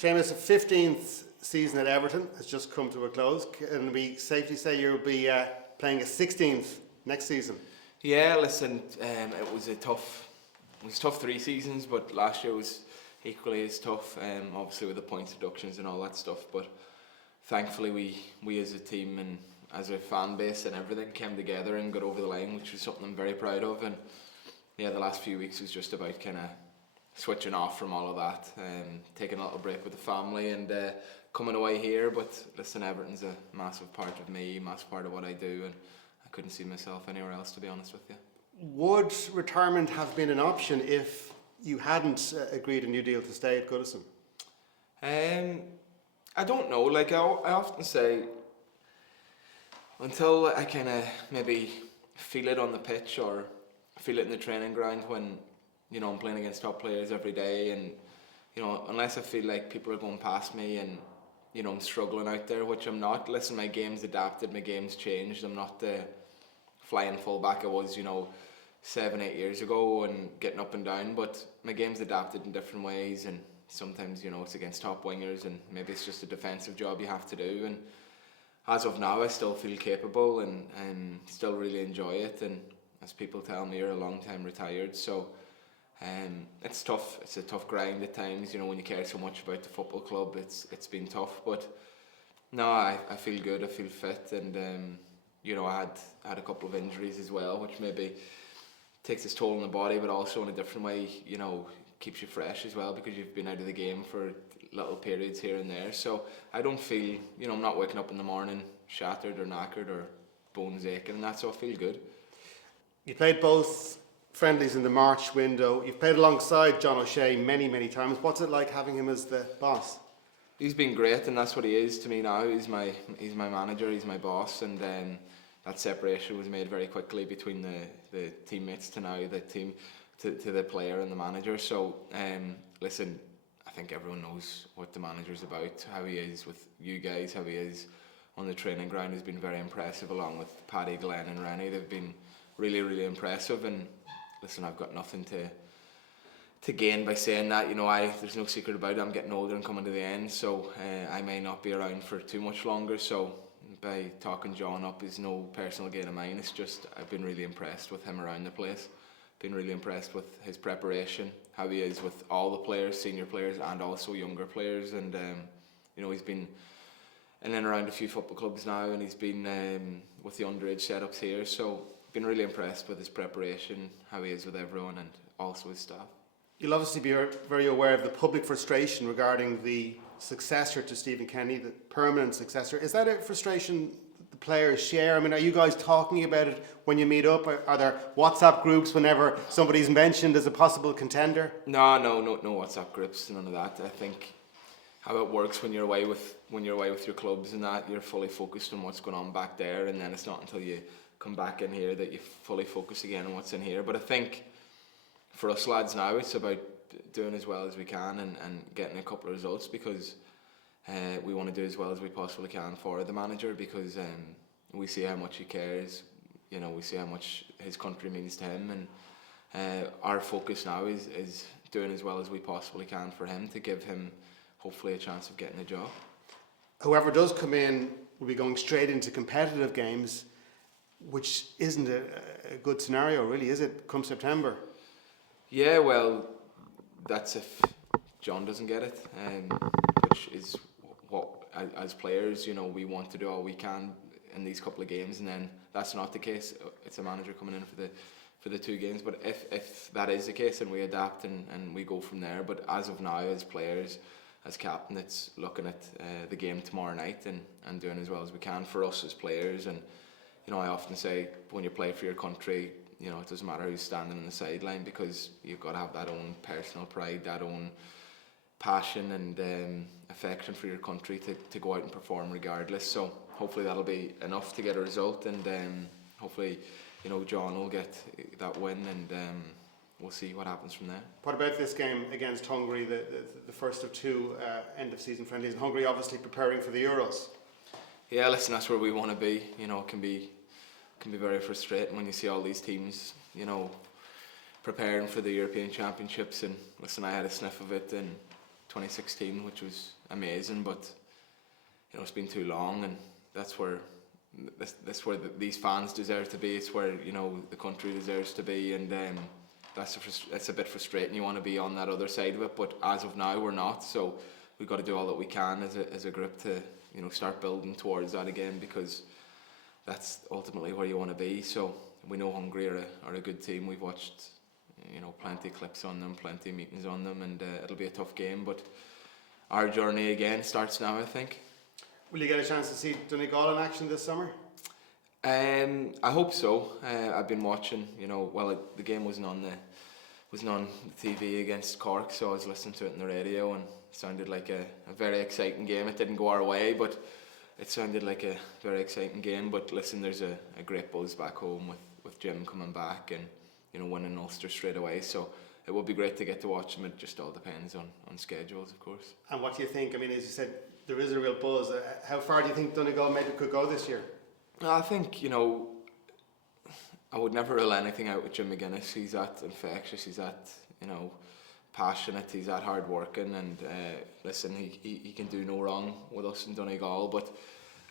Seamus, 15th season at Everton has just come to a close. Can we safely say you'll be playing a 16th next season? Yeah, listen, it was tough 3 seasons, but last year was equally as tough, obviously with the points deductions and all that stuff, but thankfully we as a team and as a fan base and everything came together and got over the line, which was something I'm very proud of. And yeah, the last few weeks was just about kind of switching off from all of that, taking a little break with the family and coming away here. But listen, Everton's a massive part of me, massive part of what I do, and I couldn't see myself anywhere else, to be honest with you. Would retirement have been an option if you hadn't agreed a new deal to stay at Goodison? I don't know. Like I often say, until I kind of maybe feel it on the pitch or feel it in the training ground when, you know, I'm playing against top players every day, and, you know, unless I feel like people are going past me and, you know, I'm struggling out there, which I'm not. Listen, my game's adapted, my game's changed. I'm not the flying fullback I was, you know, 7-8 years ago and getting up and down, but my game's adapted in different ways, and sometimes, you know, it's against top wingers and maybe it's just a defensive job you have to do, and as of now I still feel capable and still really enjoy it, and as people tell me, you're a long time retired, so it's tough. It's a tough grind at times, you know, when you care so much about the football club. It's been tough, but no, I feel good, I feel fit, and you know, I had a couple of injuries as well, which maybe takes its toll on the body, but also in a different way, you know, keeps you fresh as well, because you've been out of the game for little periods here and there. So I don't feel, you know, I'm not waking up in the morning shattered or knackered or bones aching and that, so I feel good. You played both friendlies in the March window. You've played alongside John O'Shea many times. What's it like having him as the boss? He's been great, and that's what he is to me now. He's my manager, he's my boss, and that separation was made very quickly between the teammates to now the team to the player and the manager. So listen, I think everyone knows what the manager's about, how he is with you guys, how he is on the training ground has been very impressive, along with Paddy, Glenn and Rennie. They've been really impressive, and listen, I've got nothing to gain by saying that. You know, there's no secret about it. I'm getting older and coming to the end, so I may not be around for too much longer, so by talking John up is no personal gain of mine. It's just I've been really impressed with him around the place. Been really impressed with his preparation, how he is with all the players, senior players and also younger players, and you know, he's been in and around a few football clubs now, and he's been with the underage setups here, so been really impressed with his preparation, how he is with everyone and also his staff. You'll obviously be very aware of the public frustration regarding the successor to Stephen Kenny, the permanent successor. Is that a frustration the players share? I mean, are you guys talking about it when you meet up? Are there WhatsApp groups whenever somebody's mentioned as a possible contender? No WhatsApp groups, none of that. I think how it works when you're away with your clubs and that, you're fully focused on what's going on back there, and then it's not until you come back in here that you fully focus again on what's in here. But I think for us lads now, it's about doing as well as we can and getting a couple of results, because we want to do as well as we possibly can for the manager, because we see how much he cares, you know, we see how much his country means to him, and our focus now is doing as well as we possibly can for him to give him hopefully a chance of getting a job. Whoever does come in will be going straight into competitive games, which isn't a good scenario really, is it, come September? Yeah, well, that's if John doesn't get it, which is what, as players, you know, we want to do all we can in these couple of games, and then that's not the case. It's a manager coming in for the 2 games, but if that is the case, and we adapt and we go from there. But as of now, as players, as captain, it's looking at the game tomorrow night and doing as well as we can for us as players. And you know, I often say, when you play for your country, you know, it doesn't matter who's standing on the sideline, because you've got to have that own personal pride, that own passion and affection for your country to go out and perform regardless. So hopefully that'll be enough to get a result, and hopefully, you know, John will get that win, and we'll see what happens from there. What about this game against Hungary, the first of 2 end of season friendlies, and Hungary obviously preparing for the Euros? Yeah, listen, that's where we want to be. You know, it can be very frustrating when you see all these teams, you know, preparing for the European Championships, and listen, I had a sniff of it, and 2016, which was amazing, but you know, it's been too long, and that's where these fans deserve to be. It's where, you know, the country deserves to be, and that's a bit frustrating. You want to be on that other side of it, but as of now, we're not. So we've got to do all that we can as a group to, you know, start building towards that again, because that's ultimately where you want to be. So we know Hungary are a good team. We've watched, you know, plenty of clips on them, plenty of meetings on them, and it'll be a tough game. But our journey again starts now, I think. Will you get a chance to see Donegal in action this summer? I hope so. I've been watching, you know, the game wasn't on the TV against Cork, so I was listening to it on the radio, and it sounded like a very exciting game. It didn't go our way, but it sounded like a very exciting game. But listen, there's a great buzz back home with Jim coming back and, you know, winning Ulster straight away. So it would be great to get to watch them. It just all depends on schedules, of course. And what do you think? I mean, as you said, there is a real buzz. How far do you think Donegal maybe could go this year? I think, you know, I would never rule anything out with Jim McGuinness. He's that infectious, he's that, you know, passionate, he's that hard working, and listen, he can do no wrong with us in Donegal. But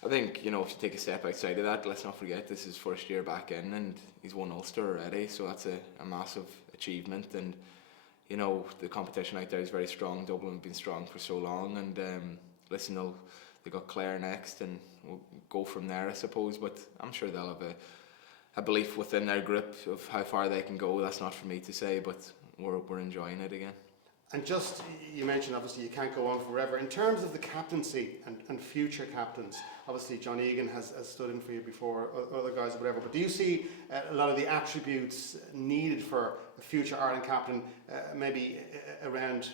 I think, you know, if you take a step outside of that, let's not forget this is his first year back in, and he's won Ulster already, so that's a massive achievement. And, you know, the competition out there is very strong. Dublin have been strong for so long, and listen, they got Clare next, and we'll go from there, I suppose. But I'm sure they'll have a belief within their group of how far they can go. That's not for me to say, but we're enjoying it again. And just, you mentioned obviously you can't go on forever. In terms of the captaincy and future captains, obviously John Egan has stood in for you before, other guys or whatever, but do you see a lot of the attributes needed for a future Ireland captain maybe around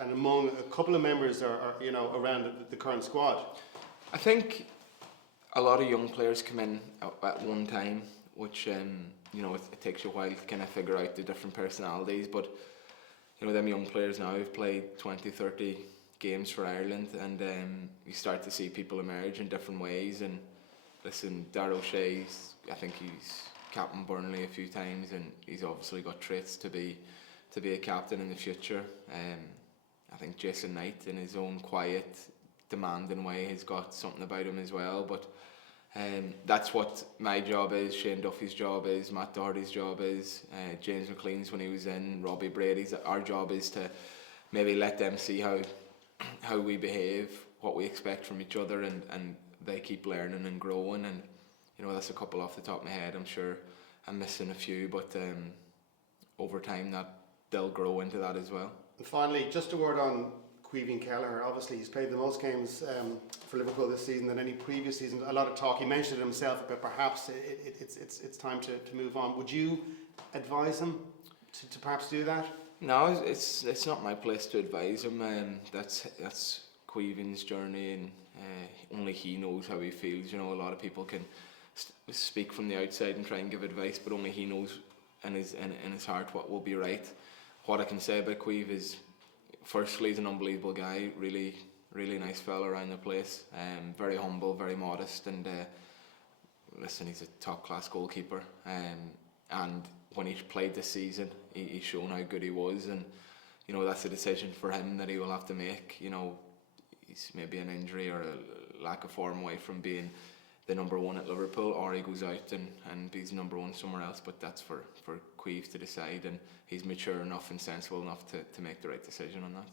and among a couple of members or you know, around the current squad? I think a lot of young players come in at one time, which you know, it takes you a while to kind of figure out the different personalities. But you know, them young players now have played 20, 30 games for Ireland, and you start to see people emerge in different ways. And listen, Darrell O'Shea's, I think he's captained Burnley a few times, and he's obviously got traits to be a captain in the future. I think Jason Knight, in his own quiet, demanding way, has got something about him as well. But that's what my job is, Shane Duffy's job is, Matt Doherty's job is, James McLean's when he was in, Robbie Brady's. Our job is to maybe let them see how we behave, what we expect from each other, and they keep learning and growing. And you know, that's a couple off the top of my head. I'm sure I'm missing a few, but over time that they'll grow into that as well. And finally, just a word on Caoimhin Kelleher. Obviously, he's played the most games for Liverpool this season than any previous season. A lot of talk. He mentioned it himself, but perhaps it's time to move on. Would you advise him to perhaps do that? No, it's not my place to advise him. That's Caoimhin's journey, and only he knows how he feels. You know, a lot of people can speak from the outside and try and give advice, but only he knows in his heart what will be right. What I can say about Caoimhin is, firstly, he's an unbelievable guy, really, really nice fella around the place, very humble, very modest, and listen, he's a top-class goalkeeper, and when he played this season, he's shown how good he was, and you know, that's a decision for him that he will have to make. You know, he's maybe an injury or a lack of form away from being the number one at Liverpool, or he goes out and he's number one somewhere else, but that's for Caoimhin to decide, and he's mature enough and sensible enough to make the right decision on that.